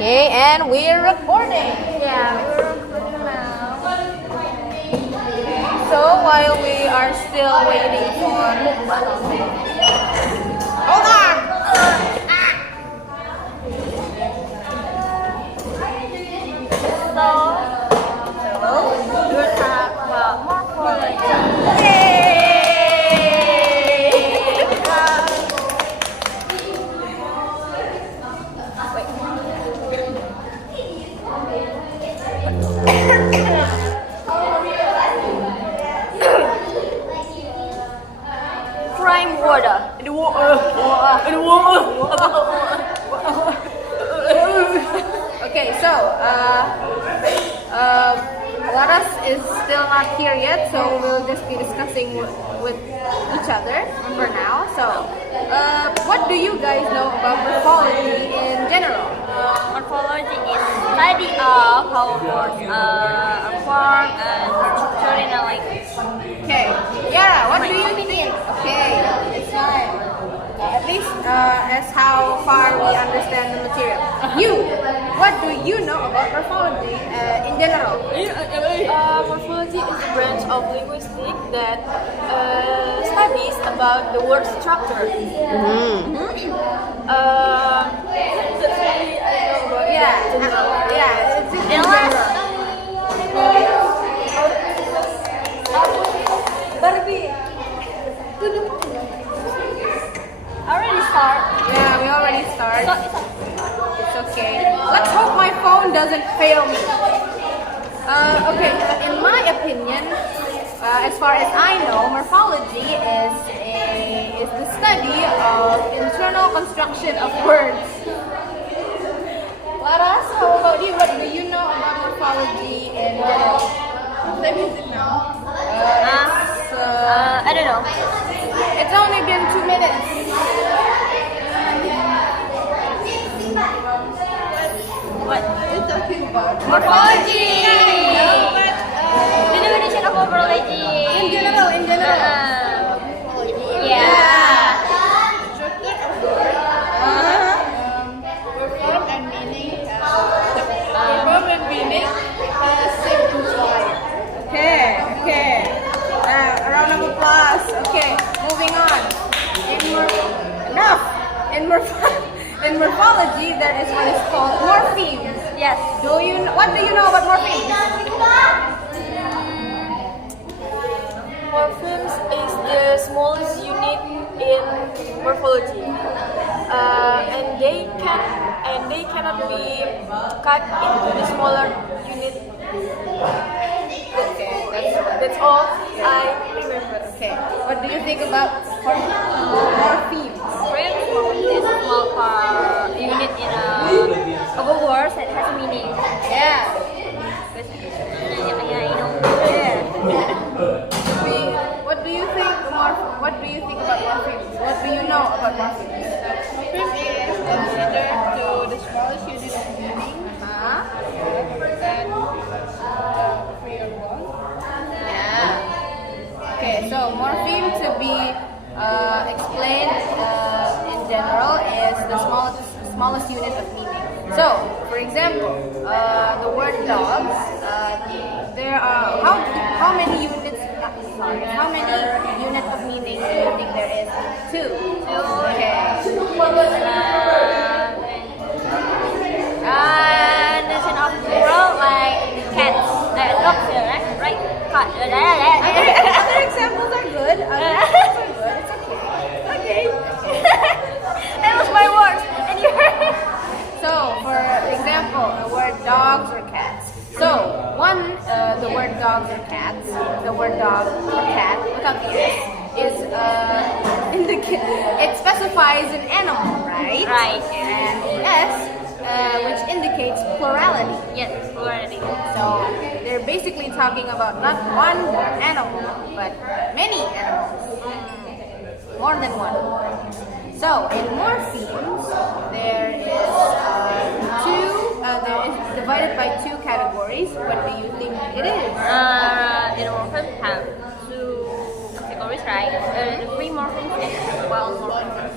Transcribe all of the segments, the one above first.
Okay, and we're recording. Yeah, we're recording now. So while we are still waiting for hold on. So, we'll talk about morphology. Prime water. Okay, so Laras is still not here yet, so we'll just be discussing with each other for now. So, what do you guys know about morphology in general? Morphology is study of how words are formed and structured in a language. Okay, yeah, what do you think? Okay, it's fine. At least as how far we understand the material. You, what do you know about morphology in general? Morphology is a branch of linguistics that studies about the word structure. That's really I know about Yeah, it's in And general. Barbie. Already start. Yeah, we already start. So, It's okay. Let's hope my phone doesn't fail me. Okay, in my opinion, as far as I know, morphology is the study of internal construction of words. Laras, how about you? What do you know about morphology in general? I don't know. It's only been 2 minutes. What? Morphology! The definition of morphology. In general. Yeah. Form and meaning simplified. Okay. A round of applause. Okay, moving on. Enough. In morphology, there is what is called morphemes. Yes. What do you know about morphemes? Morphemes is the smallest unit in morphology, and they cannot be cut into the smaller unit. That's all I remember. Okay. What do you think about morphemes? Morphemes is a small unit in of a word that has meaning. Yeah. Yeah, you know. What do you think about morphemes? What do you know about morphemes? Morpheme is considered to the smallest unit of meaning Huh? than free or wrong. Yeah. Okay, so morpheme to be explained in general is the smallest unit of meaning. So, for example, the word dogs. There are how many units? How many units of meaning do you think there is? 2. Okay. Nation of plural like cats, dogs, right? Cat. Other examples are good. It's okay. Okay. That was my words, and you heard. So, for example, the word dogs or cats. So, the word dogs or cats, the word dog or cat without the S is it specifies an animal, right? Right. And the S, which indicates plurality. Yes, plurality. So, they're basically talking about not one animal, but many animals. More than one. So, in morphemes, there is divided by 2 categories. What do you think it is? In morphemes have 2 categories, right? The free morphemes and wild morphemes.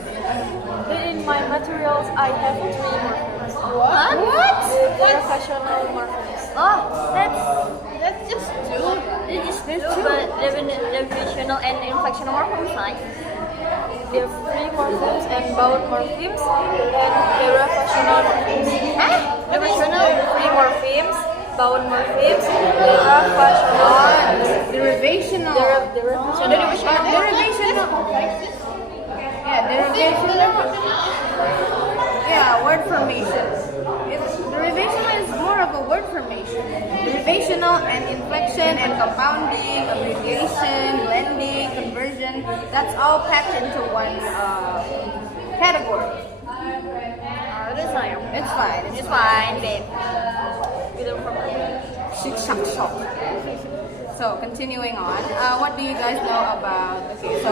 In my materials, I have 3 morphemes. What? That's just two. There's two, but definitional and inflectional morphemes like There are free morphemes and bound morphemes, and derivational morphemes. definitional. Free morphemes, bound morphemes, derivational. Derivational. Derivational. Derivational. Yeah, derivational. Yeah, word formation. Derivational is more of a word formation. Derivational and inflection and compounding, abbreviation, blending, conversion, that's all packed into one category. It's fine. It's fine. It's fine, babe. Shit, shock, shock. So, continuing on, what do you guys know about, okay, so,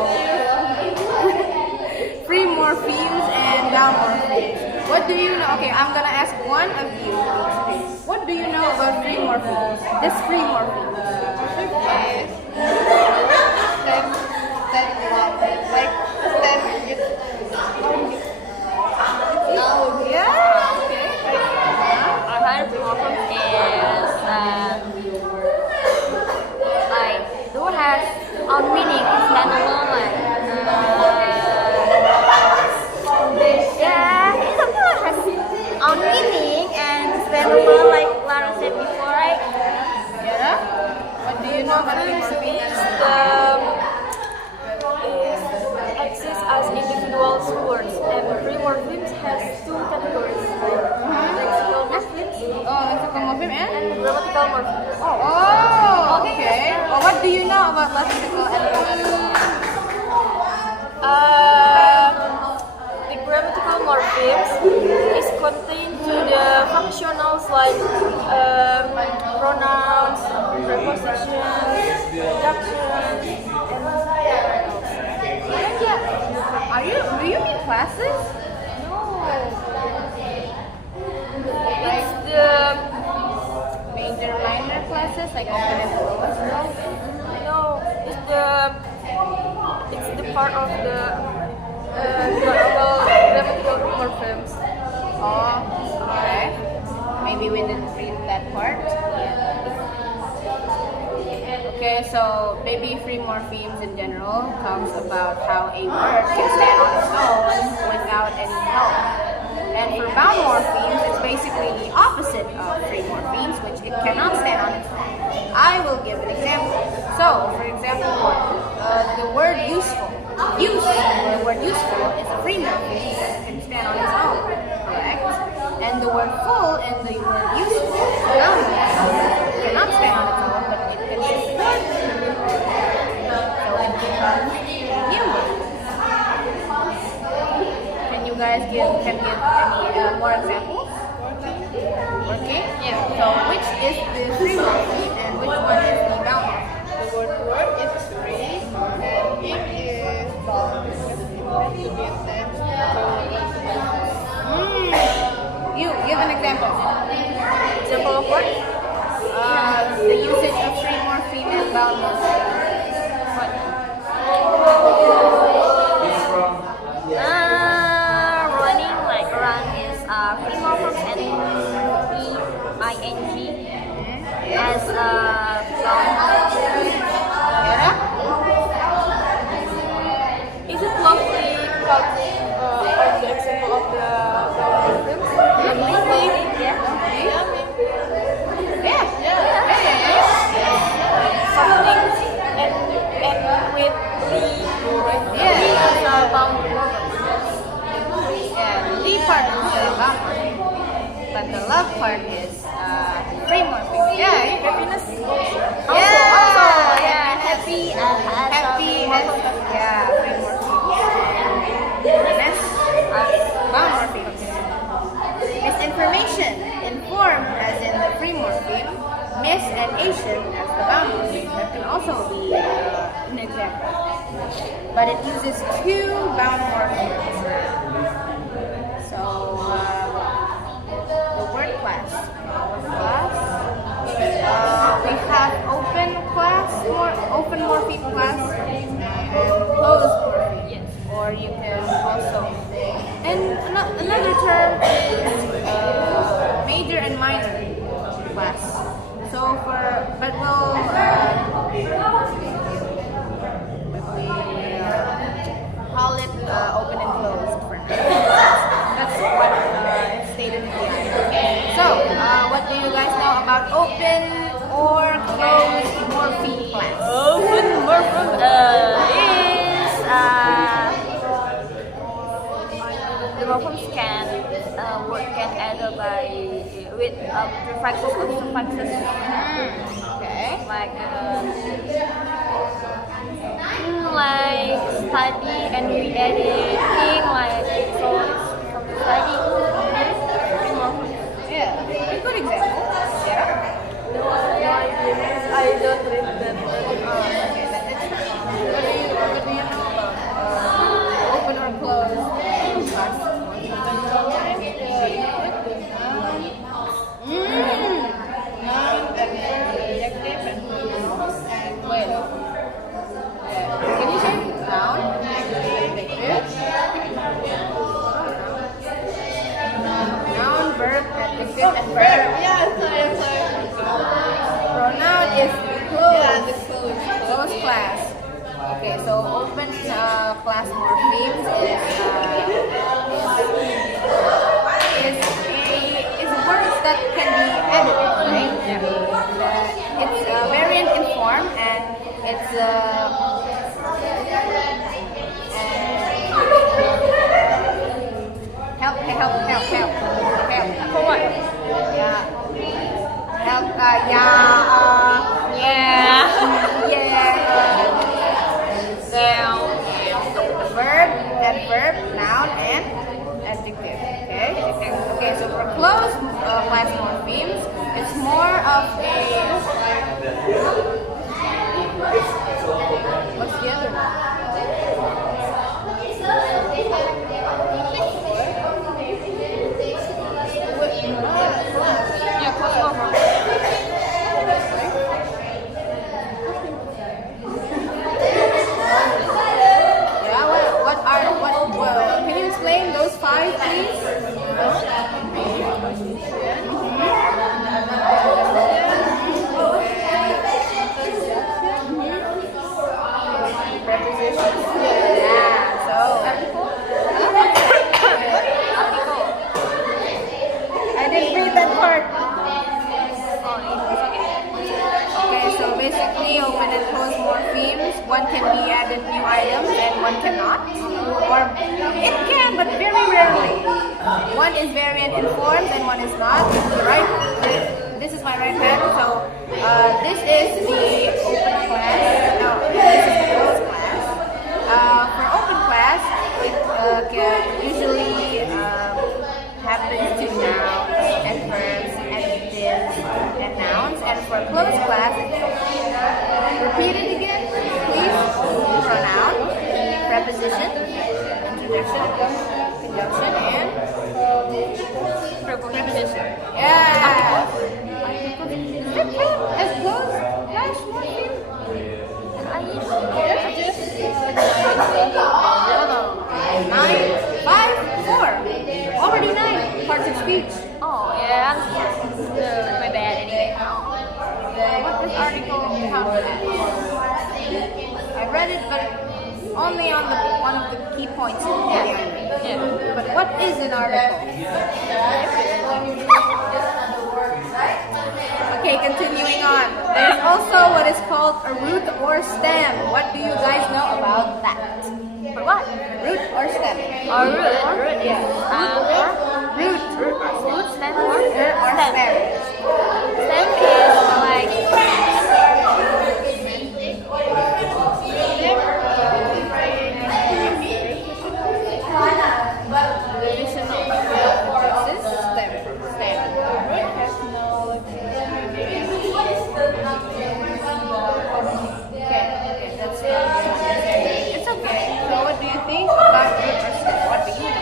free morphemes and bound morphemes. What do you know? Okay, I'm gonna ask one of you. What do you know about free morphemes? This free morphemes. Okay. Yeah, okay. Our kind of morphem is like the word has own meaning. It's not alone like yeah, it's something that has own meaning and standalone like Lara said before, right? Yeah? What do you know about free morphemes? Exists as individual words, and free morphemes has two categories, lexical morphemes Oh, lexical morpheme and? and grammatical morphemes. Oh, okay. Well, what do you know about lexical and grammatical? The grammatical morphemes is contained to the functionals like pronouns, prepositions, conjunctions, and Do you mean classes? it's the Major, minor classes like open and closed? it's the part of the grammatical morphemes. Oh, okay. Maybe we didn't read that part. Okay, so maybe free morphemes in general talks about how a word can stand on its own without any help. And for bound morphemes, it's basically the opposite of free morphemes, which it cannot stand on its own. I will give an example. So, for example, the word useful. The word useful is a free morpheme that can stand on its own, correct? And the word full and the word useful is a bound morpheme. It cannot stand on its own, but it can support. So it becomes human. Can you guys give any more examples? Working? Yeah. So which is the free morpheme and which one is the bound morpheme? The word work is free and it is bound because it has to be attached You give an example. Example of what? The usage of free morpheme and bound morpheme. Running like run is free morphemes and ing as bound. Yeah? Is it lovely cut on the example of the morphemes? Something and with the is a bound morphemes. Yeah, the lead part is the bound morpheme. But the love part is free morpheme. Yeah, Happiness. Yeah. Happy Happy as free morpheme. Miss bound morpheme. Misinformation, inform as in the free morpheme, miss and Asian as the bound morpheme. That can also be an example. But it uses two bound morphemes. So the word class. We have open morpheme class and closed morpheme. Yes. Or you can also, and another term is major and minor class. So open or closed morpheme class? Open morpheme is the morphemes can word can either by with prefixes or suffixes. Okay. Like study and we added thing like so it's from study. Yeah. A good example. Yeah. No, I don't read that. Okay. What do you know about open or closed class? Noun, adjective, and pronouns, and when. Can you say noun, adjective, noun, verb, adjective, and verb? Yeah, sorry. Pronoun is Yeah, the closed. closed. Closed class. Okay, so open class morphemes is words that can be added, right? It's variant in form and it's help. For what? Yeah. Help. Verb, noun, and adjective. Okay. So for closed class morphemes, it's more of a. What's the other one? Yeah, close morpheme. Yeah. Can you explain those five, please? Prepositions. Yeah. So. I didn't read that part. Okay, so basically open and closed morphemes, one can be added new items and one cannot. Or it can, but very rarely. One is variant in forms and one is not. Right? This is my right hand, so this is the open class. No, this is the closed class. For open class, it can usually happens to nouns and verbs, adjectives, and nouns. And for closed class, repeat it again, please. Pronoun, preposition, introduction, conjunction, and preposition. Yeah. Is that count as closed class morpheme? No. 9, 5, 4. Already 9 parts of speech. Oh yeah, my bad anyway. What does article count as? I read it, but only on one of the key points. Yeah. But what is an article? Okay, continuing on. There's also what is called a root or stem. What do you guys know about that? For what? Root or stem? Root. Yeah. Root. Root stand for Root or stem. stem? Stem is like It's okay. So what do you think about root or stem? What do you know?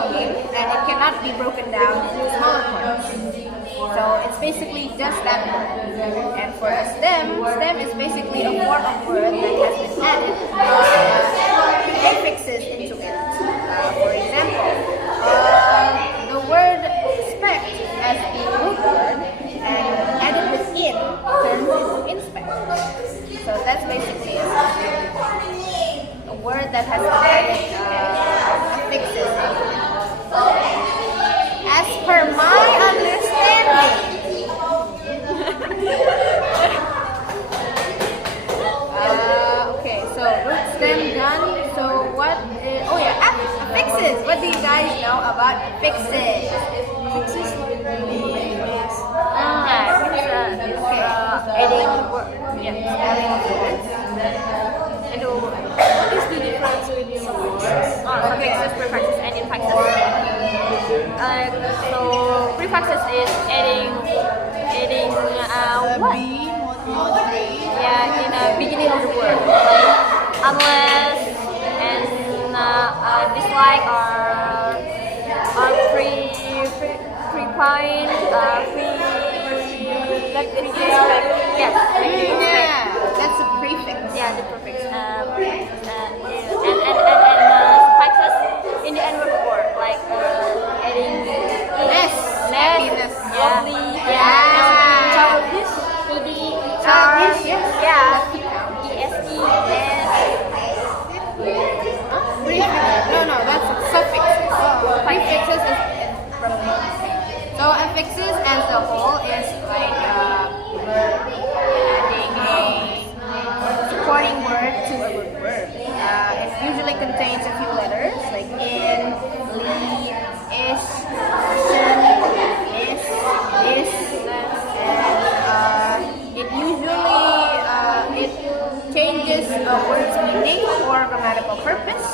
phoneme and it cannot be broken down into smaller parts. So it's basically just that word. And for a stem is basically a form of word that has been added prefixes into it. For example, the word expect as the root word and added with in turns into inspect. So that's basically it. A word that has added affixes into it. As per my understanding, okay, so root stem done. So what is, oh yeah, affixes. What do you guys know about affixes? Affixes normally is Adding word. and what is the difference with suffixes? Suffixes, prefixes, and infixes. So prefixes is adding what? Yeah, in the beginning of the word, like unless and dislike or pre-point, yes, Yeah, that's a prefix. yeah, the prefix. Suffixes in the end of the word, like adding Ness, happiness, lovely, Yeah. childish, Childish, yes. yeah, est, No, that's a suffix. Prefixes is from the so affixes as a whole is like adding a supporting word to a root word. It usually contains a few letters like in, li, ish, shin, is, and it usually it changes a word's meaning or grammatical purpose,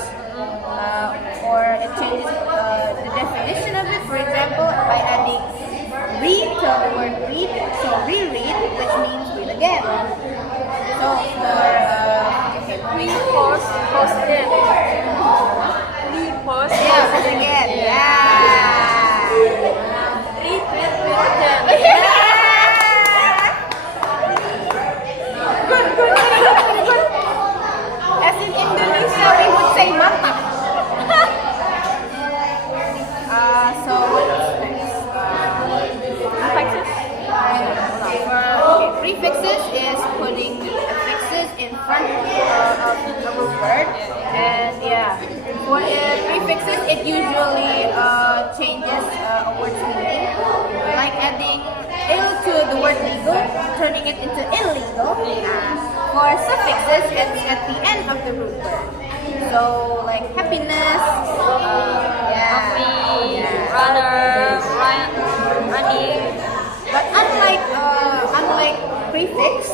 or it changes the definition of it. For example, by adding read to the word read, so reread, which means read again. So for Post again. Post yeah, again, yeah. As in Indonesia, we would say mantap. So what's next? infixes. Prefixes is putting affixes in front of the root word, and yeah, for prefixes it usually changes a word's meaning, like adding ill to the word legal, turning it into illegal. For suffixes, it's at the end of the root word. So like happiness, Happy, yeah. runner, running. But unlike prefix,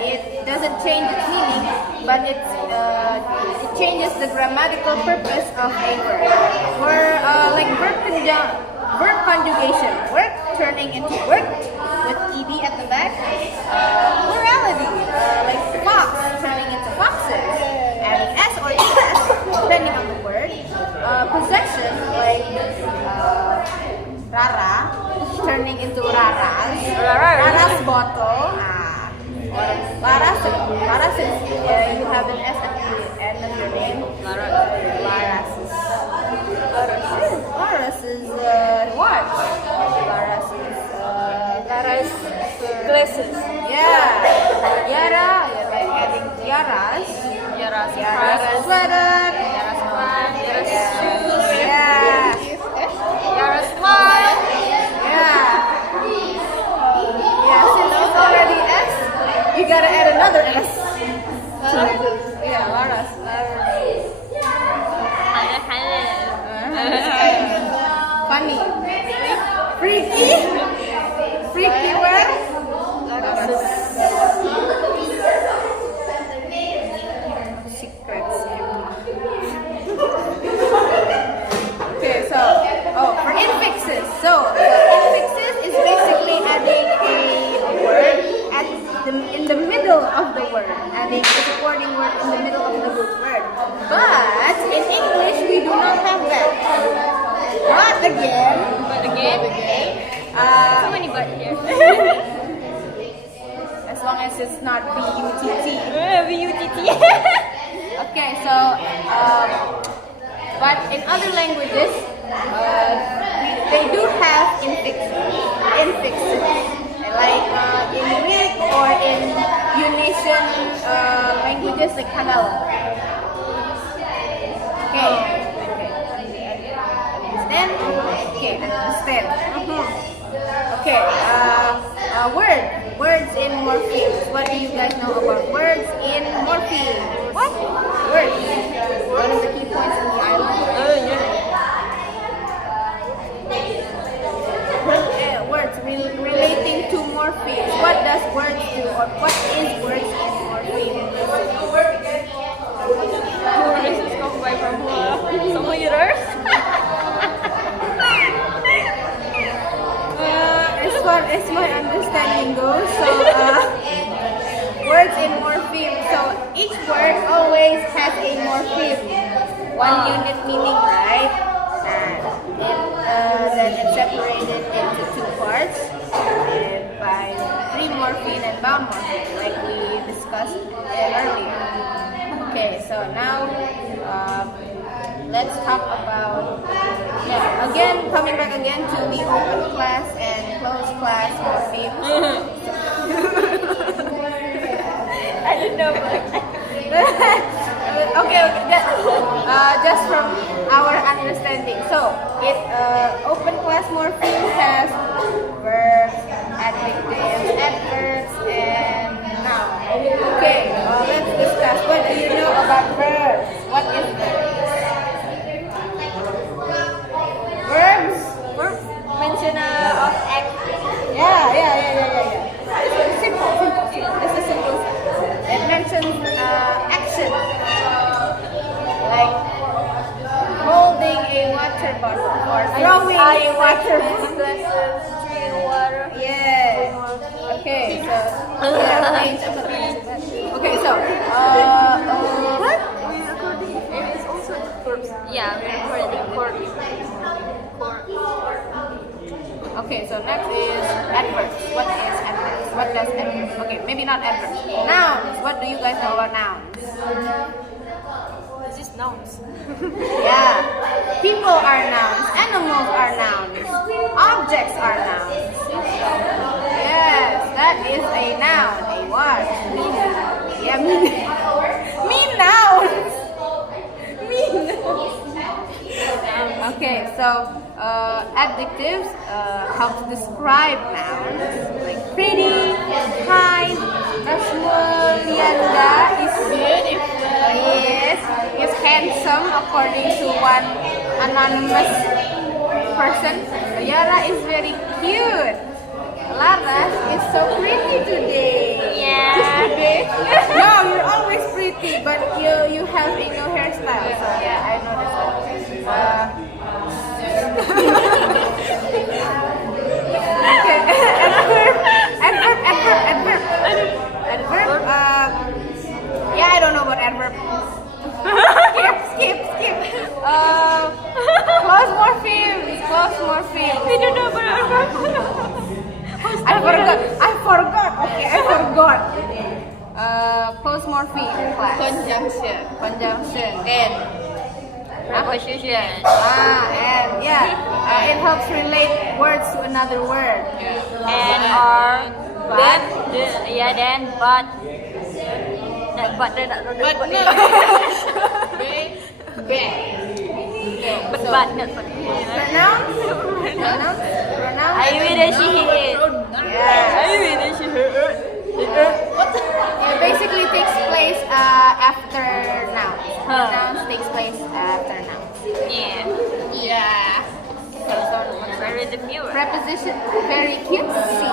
it doesn't change its meaning, but it changes the grammatical purpose of a word. For like verb conjugation, work turning into worked with ed at the back. Plurality, like fox turning into foxes, adding s or es depending on the word. Possession, like Rara turning into Rara's bottle. Or Laras is you have an S at the end of your name. Laras is what? Laras is glasses. yeah. Yara, like adding Yaras. Yara's sweater. Yara's pants. Yara's shoes. Yeah. Yara smile. Yeah. Yeah, since it's already S, you gotta add another S. Yeah, Laras. Funny. Freaky. Freaky word. Secrets. as it's not B-U-T-T. B-U-T-T. Okay, so but in other languages, they do have infixes. Like in Greek or in Eurasian languages like Tagalog. Okay. Understand? Okay, understand. Okay, words in morphemes. What do you guys know about words in morphemes? What? Words. One of the key points in the island. Words relating to morphemes. What does words do, or what is words in morphemes? As far as my understanding goes, so words in morpheme. So each word always has a morpheme, one unit meaning, right? And then it's separated into two parts by free morpheme and bound morpheme, like we discussed earlier. Okay, so now let's talk about, again, coming back again to the open class and closed class morphemes. I don't know. Okay, just from our understanding. So, open class morpheme has verbs, adjectives, adverbs, and nouns. Okay, let's discuss. What do you know about verbs? What is verbs? Verbs? Mention of act. Yeah. It's simple. This is simple. It mentions action, like holding a water bottle or throwing a water bottle. Drink water. Yeah. Okay. So okay. So what? It's also verbs. Yeah, we're recording. Okay, so next is adverbs. What is adverbs? What does adverbs? Okay, maybe not adverbs. Nouns. What do you guys know about nouns? This is nouns. Yeah. People are nouns. Animals are nouns. Objects are nouns. Yes, that is a noun. A what? Yeah, mean nouns. Mean. Okay, so adjectives help describe nouns like pretty, kind, Rasmulianda is beautiful. Yes, is handsome according to one anonymous person. Yara is very cute. Laras is so pretty today. Yeah. No, you're always pretty, but you have a new hairstyle. So yeah, I noticed that. Okay. Adverb. Yeah, I don't know about adverb. Skip. Close morphemes. We don't know about adverb. I forgot. Okay, I forgot. Close morpheme class. Conjunction. And Preposition. and it helps relate words to another word. And or But. then but. But not but. Pronouns. I will she it. Yes. It basically takes place after nouns. Pronouns takes place after nouns. Yeah. Where is the viewer? Preposition, very cutesy.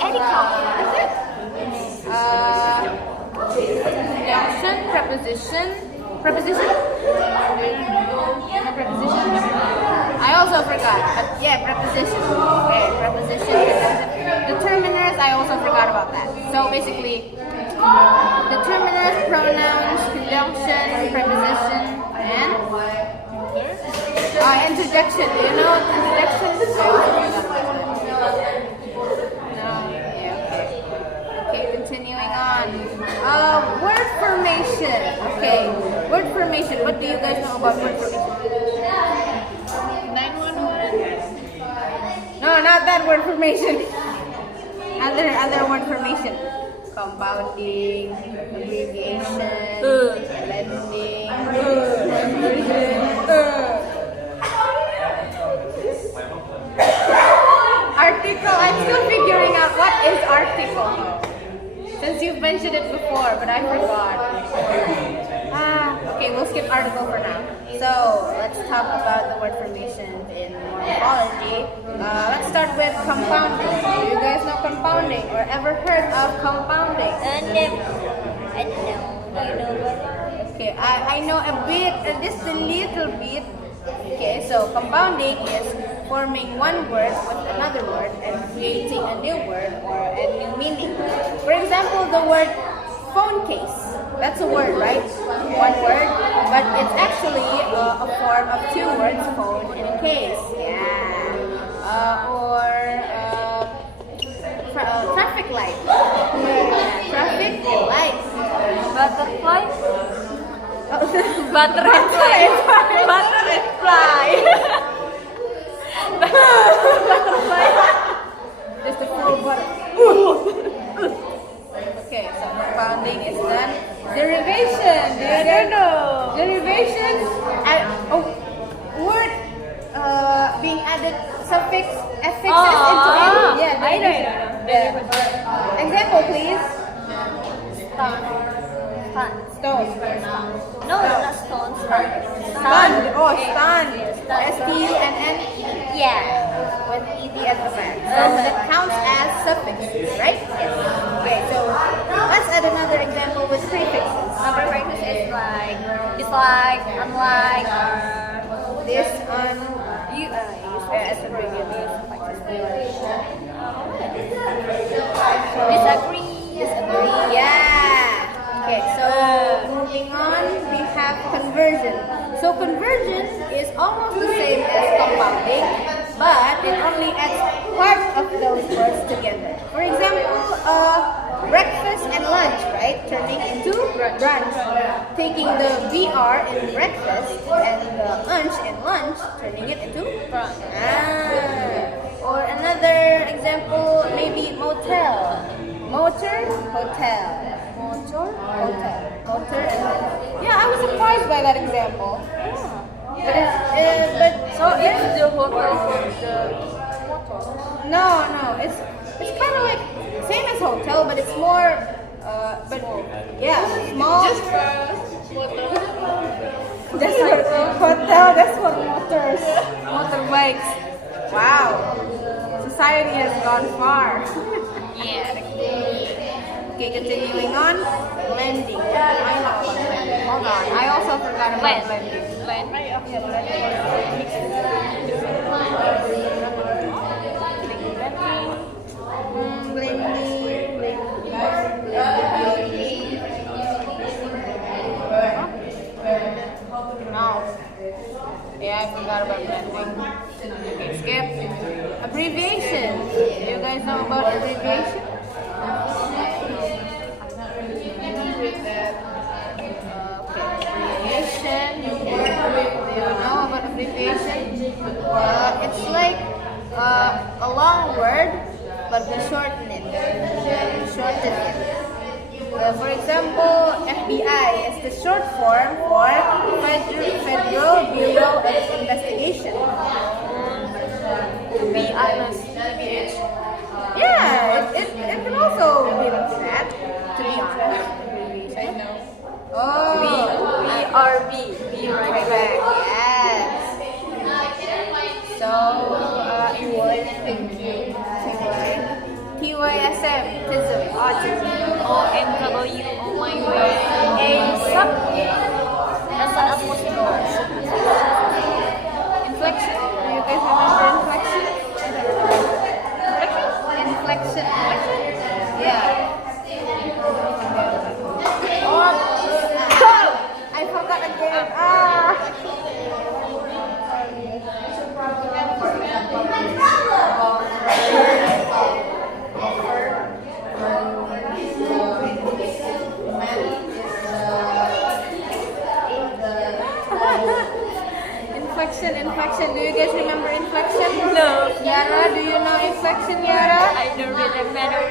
Any count. Conjunction, preposition. I also forgot, but yeah, preposition. Okay, preposition. Determiners, I also forgot about that. So basically, determiners, pronouns, conjunction, preposition, and interjection. Do you know what interjection is? No. Yeah. Okay. Okay. Continue. Word formation. Okay, word formation. What do you guys know about word formation? 911. No, not that word formation. Other word formation. Compounding, abbreviation, blending, conversion. Article. I'm still figuring out what is article. Since you've mentioned it before, but I forgot. Okay, we'll skip article for now. So let's talk about the word formation in morphology. Let's start with compounding. Do you guys know compounding or ever heard of compounding? Never. I don't know. Do you know what? Okay, I know a bit, just a little bit. Okay, so compounding is forming one word with another word and creating a new word or a new meaning. For example, the word phone case. That's a word, right? One word, but it's actually a form of two words, phone and case. Yeah. Traffic light. Traffic light. Butterfly? Butterfly. Butterfly. Just a full butter. Okay, so compounding is done. Derivation. I don't know. Derivation. Word being added suffix affixes into it. Yeah, I know. yeah. Example, please. Stone. No, not stones. Stand. Oh, stand. S-T-U-N-N. Yeah. With ed at the back. So that counts as suffix, right? Yes. Okay, so let's add another example with prefixes. Number practice is like dislike, unlike, This on you. as a regular Disagree. disagree. Yeah. Okay, so moving on, we have conversion. So conversion is almost the same as compounding, but it only adds part of those words together. For example, breakfast and lunch, right? Turning into brunch. Taking the BR in breakfast and the lunch in lunch, turning it into brunch. Or another example, maybe motel. Motor, hotel. Motor, hotel. Motor and hotel. Yeah, I was surprised by that example. But So it's the hotel for the no, it's kind of like same as hotel, but it's more, but yeah, small. Just for photo. That's for hotel. That's for motors, motorbikes. Wow, society has gone far. Yeah. Okay, continuing on, blending. I know about blending. Hold on, I also forgot about blending. No. Yeah, I forgot about blending. Okay, skip. Abbreviation. Do you guys know about abbreviation? Abbreviation. Do you know about abbreviation? It's like a long word, but we shorten it. For example, FBI is the short form for Federal Bureau of Investigation. be honest, BH. Yeah, it can also be like that, to be honest. I know. Oh, BRB. Be right back. yes. So, TYSM, autism. OMW, oh my god. ASAP. That's an atmosphere. Inflection. Do you guys remember inflection? Inflection. Yeah. Oh, I forgot again. inflection. Do you guys remember inflection? No. Yara, do you know inflection, Yara? I don't remember.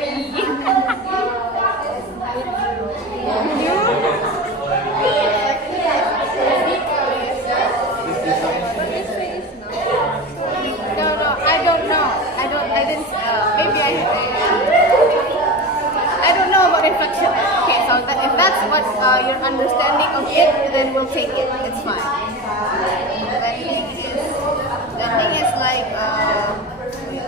No, I don't know. I didn't, maybe I don't know about inflection. Okay, so if that's what your understanding of it, then we'll take it. It's fine. Blending is like,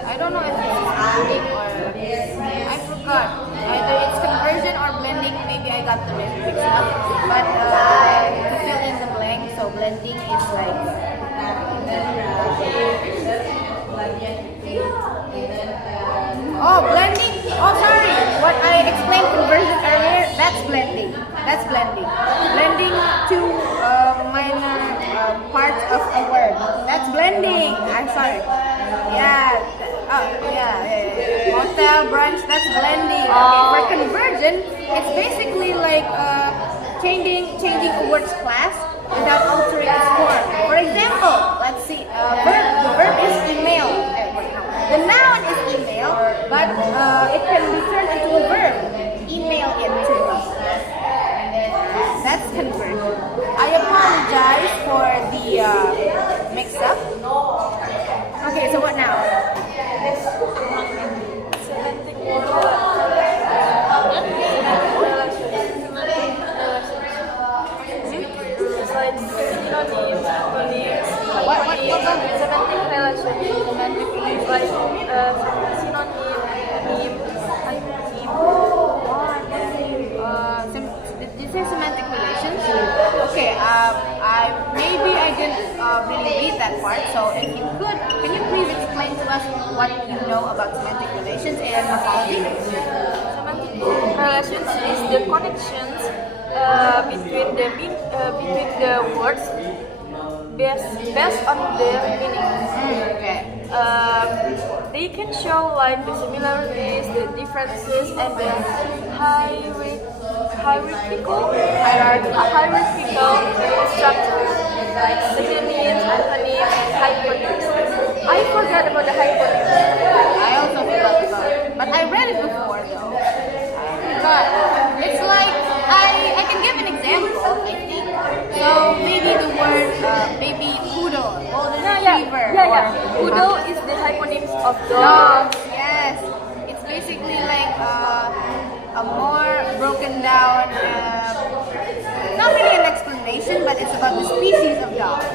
I don't know if it's blending or, I forgot. Either it's conversion or blending, maybe I got the mixed up. But to fill in the blank, so blending is like, oh, blending. Oh, sorry. What I explained conversion earlier, that's blending. That's blending. Blending two minor parts of a word. That's blending. I'm sorry. Yeah. Yeah. Hotel, brunch, that's blending. Okay, for conversion, it's basically like changing a word's class without altering its form. For example, let's see. The verb is email. The noun is email, but it can be turned into a verb. Email it to me. That's conversion. I apologize for the mix-up. Okay, so what now? It's like synonyms, antonyms, What? semantic relationship. Like synonym, meme, hyponym. Did you say semantic relations? Okay, maybe I didn't really read that part. So if you could, can you please explain to us what you know about semantic relations and morphology? Semantic relations is the connections between the words based on their meaning. Okay. They can show like the similarities, the differences, and the hierarchical structure, like synonyms, antonyms, and hyponyms. I forgot about the hyponyms. I also forgot about it, but I read it before though. But it's like I can give an example. I think so. Maybe the word maybe poodle, golden retriever. Yeah. Poodle is the hyponyms of Dogs, dog. yes. It's basically like a more broken down, not really an explanation, but it's about the species of dogs.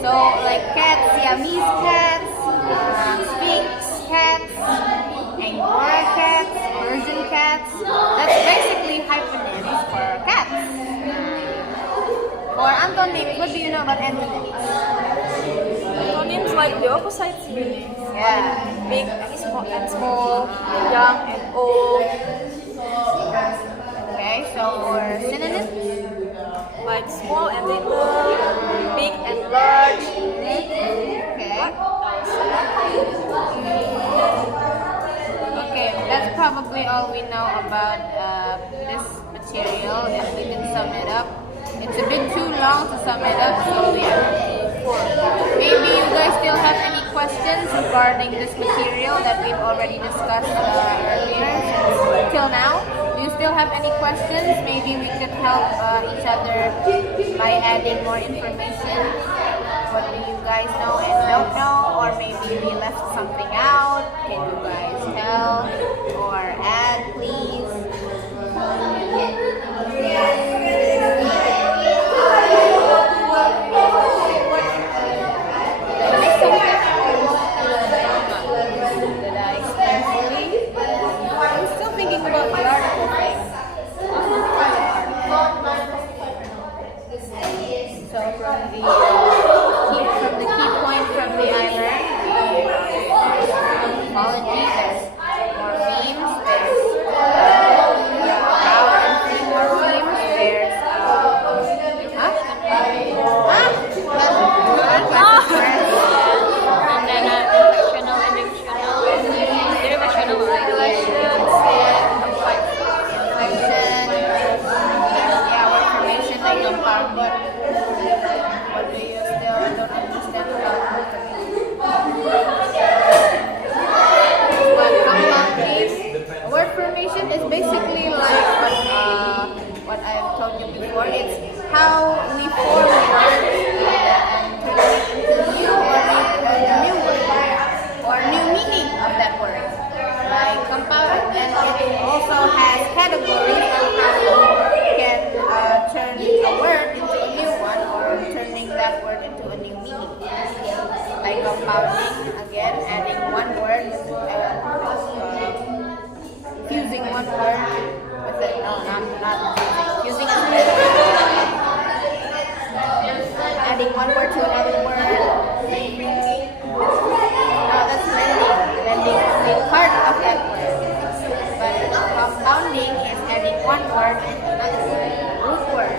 So like cats, Siamese cats, Sphinx cats, Angora cats, Persian cats. That's basically hyponyms for cats. Or antonyms, what do you know about antonyms? Antonyms like the opposites meanings. Yeah. Big and small, young and old. Okay, so for synonyms? Like small and little, big and large. Okay. Okay, that's probably all we know about this material. If we can sum it up, it's a bit too long to sum it up, so yeah. Maybe you guys still have any questions regarding this material that we've already discussed earlier till now. Do you still have any questions? Maybe we could help each other by adding more information. What do you guys know and don't know? Or maybe we left something out. Can you guys tell or add, please? Did I explain fully? I'm still thinking about the article thing. So from the key point from the I learned, morphology, there's morphemes, there's formation is basically like what I've told you before. It's how we form words and turn it into new word or new meaning of that word. Like compound, and it also has categories on how you can turn a word into a new one or turning that word into a new meaning. Like compounding, again, adding one word, fusing one word with it. No, not fusing. Fusing is adding one word to another word. No, that's blending. Blending is part of that word. But compounding is adding one word and another word. Root word.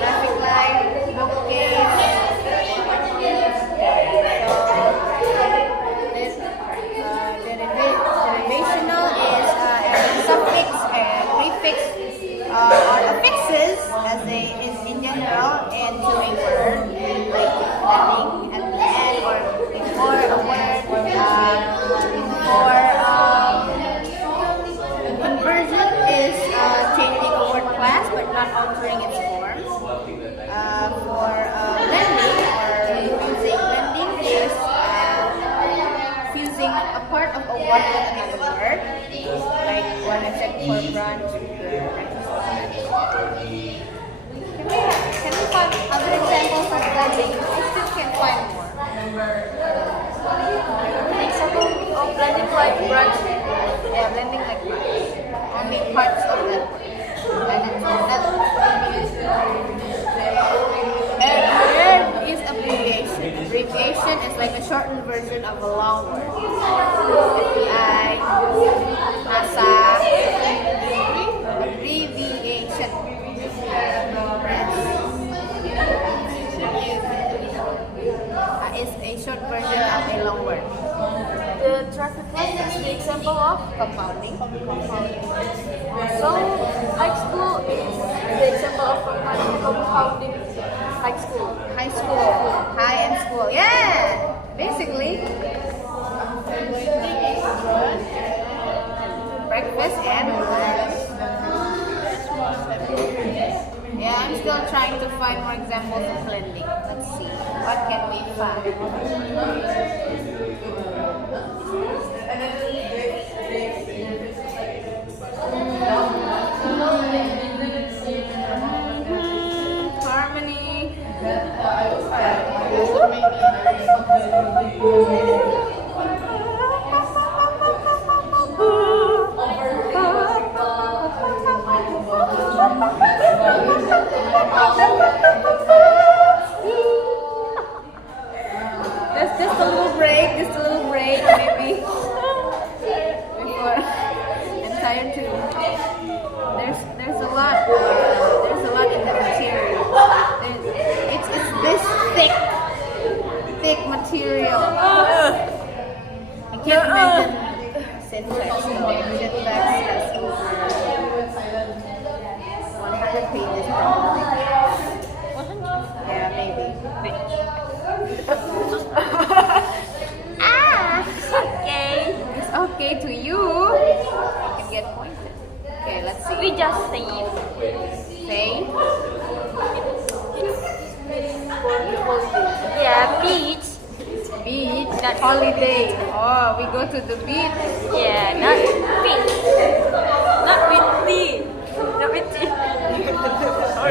Traffic light, bookcase. Derivational is adding suffix and prefix or affixes as in general into a word, and like adding at the end or before a word. Conversion is changing a word class but not altering its form. For blending or fusing, blending is fusing a part of a word with another word, like what I said for branch. Can we find other examples of blending? I still can't find more. Example of blending like branch. Yeah, blending like branch. Only parts of that word. And it's that. Verb is abbreviation. Abbreviation is like a shortened version of a long word. FBI, NASA, abbreviation. Is a short version of a long word. The traffic light is the example of Compounding. So high school is the example of compounding high school. High school. High and school. Yeah! Basically. Breakfast and lunch. Yeah, I'm still trying to find more examples of blending. Let's see. What can we find? Harmony. There's just a little break, maybe. Before I'm tired too. There's a lot. There's a lot in the material. It's this thick material. I can't imagine syntax though. Syntax has over 100 pages probably. Yeah, maybe. Okay. It's okay to you. You can get pointed. Okay, let's see. We just say it. Say. Yeah, beach. Beach. Not holiday. Oh, we go to the beach. Yeah, not beach. Not with tea. Not with tea. What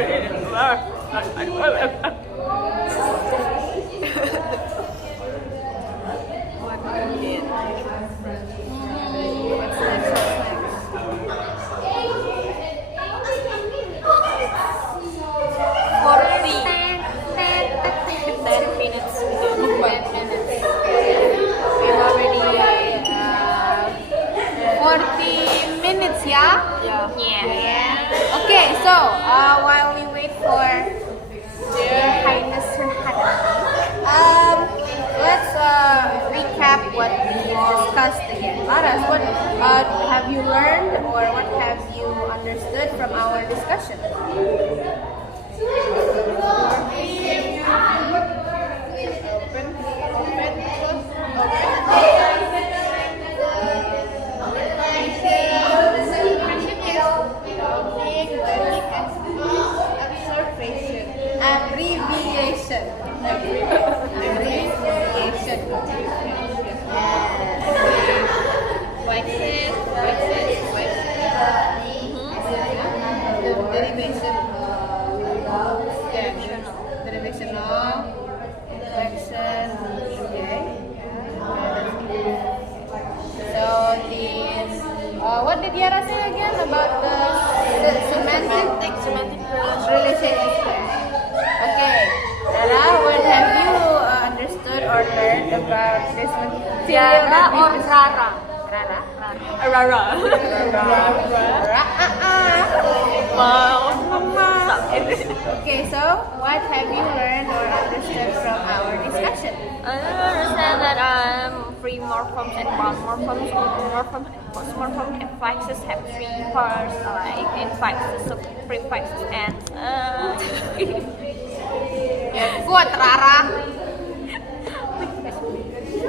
again? What's next? Yeah. Yeah. Okay, so while we wait for Their Highness Her let's recap what we discussed again. Laras, what have you learned or what have you understood from our discussion? What did Yara say again about the semantic relation? Okay, Yara, what have you understood or learned about this material? Yara or Rara? Rara. Rara. Okay, so what have you learned or understood from our discussion? I understand that free morphemes and bound morphemes. Morpheme affixes have three parts, like infixes, so prefixes, and Good, Rara.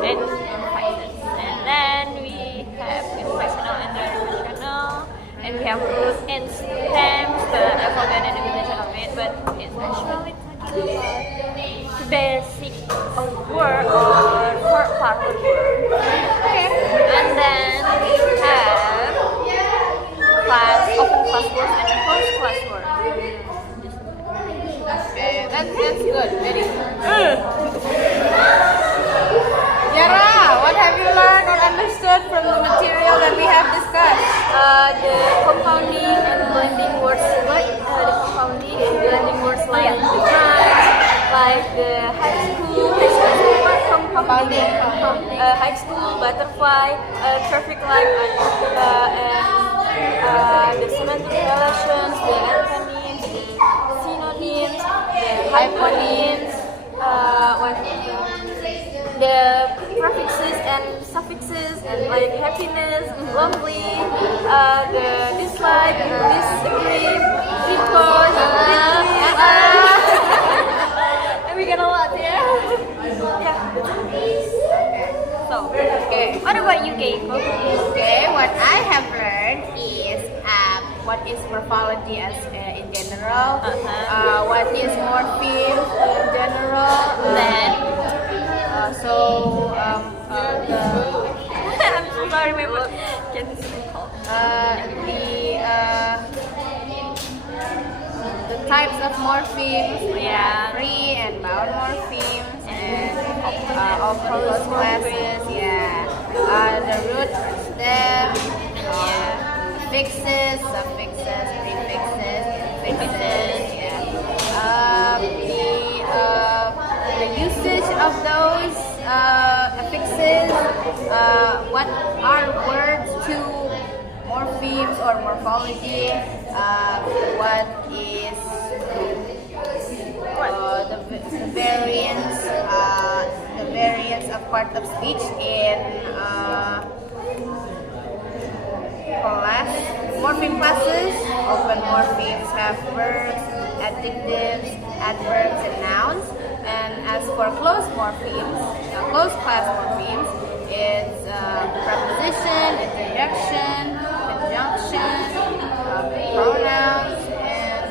and infixes. And then we have inflectional and derivational, and we have roots and stems, the alphabet and imitation of it, but it's actually talking about the basic of word or word part of word. And then we have class, open class words and closed class words. Okay, that's good. Very good. Yara, what have you learned or understood from the material that we have discussed? The compounding and blending words, like the high school word compounding, high school, butterfly, traffic light, and the semantic relations, the antonyms, the synonyms, the hyponyms, the prefixes and suffixes, and like happiness, lovely, the dislike, disagree, because, and we get a lot, yeah. So, Okay. what about you, Keiko? Okay, what I have learned is what is morphology as in general, what is morpheme in general, Then, I'm I'm so sorry, my book. the types of morphemes, Yeah. free and bound morphemes, and of closed classes, yeah. The root, stem, affixes, suffixes, prefixes, infixes, yeah. The usage of those affixes, what are words to morphemes or morphology, what is the variance of part of speech in class, morpheme classes. Open morphemes have verbs, adjectives, adverbs, and nouns. And as for closed morphemes, closed class morphemes, it's preposition, interjection, conjunction, pronouns, and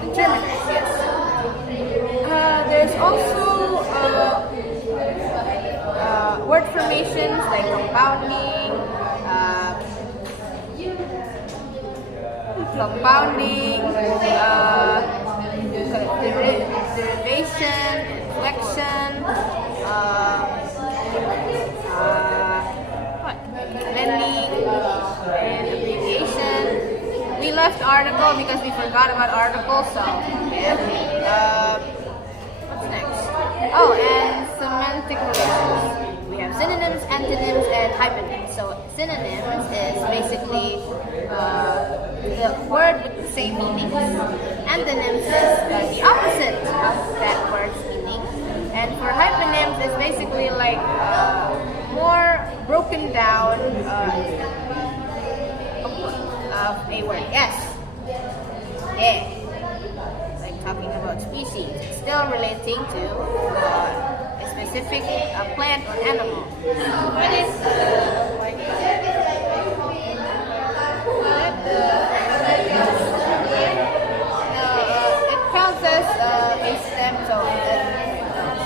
determiners. Yes. There's also word formations like compounding, derivation, inflection, blending, and abbreviation. We left article because we forgot about article, so what's next? Oh, and semantic relations. We have synonyms, antonyms, and hyponyms. So synonyms is basically the word with the same meaning. Antonyms is the opposite of that word's meaning. And for hyponyms, it's basically like more broken down of a word. Yes. Yeah. Like talking about species. It's still relating to a specific plant or animal. What is it counts as a stem. So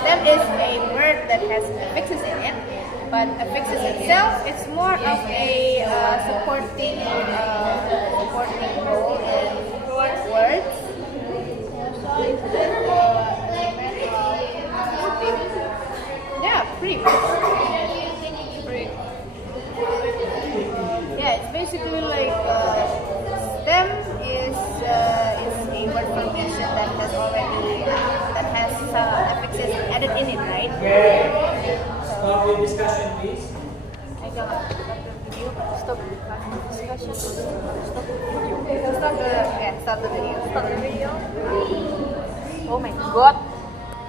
stem is a word that has affixes in it, but affixes itself, it's more of a supporting role in words. Yeah, pretty much. Okay. Start the discussion, please. Stop discussion. Stop video. Stop the video. Stop the video. Oh my god.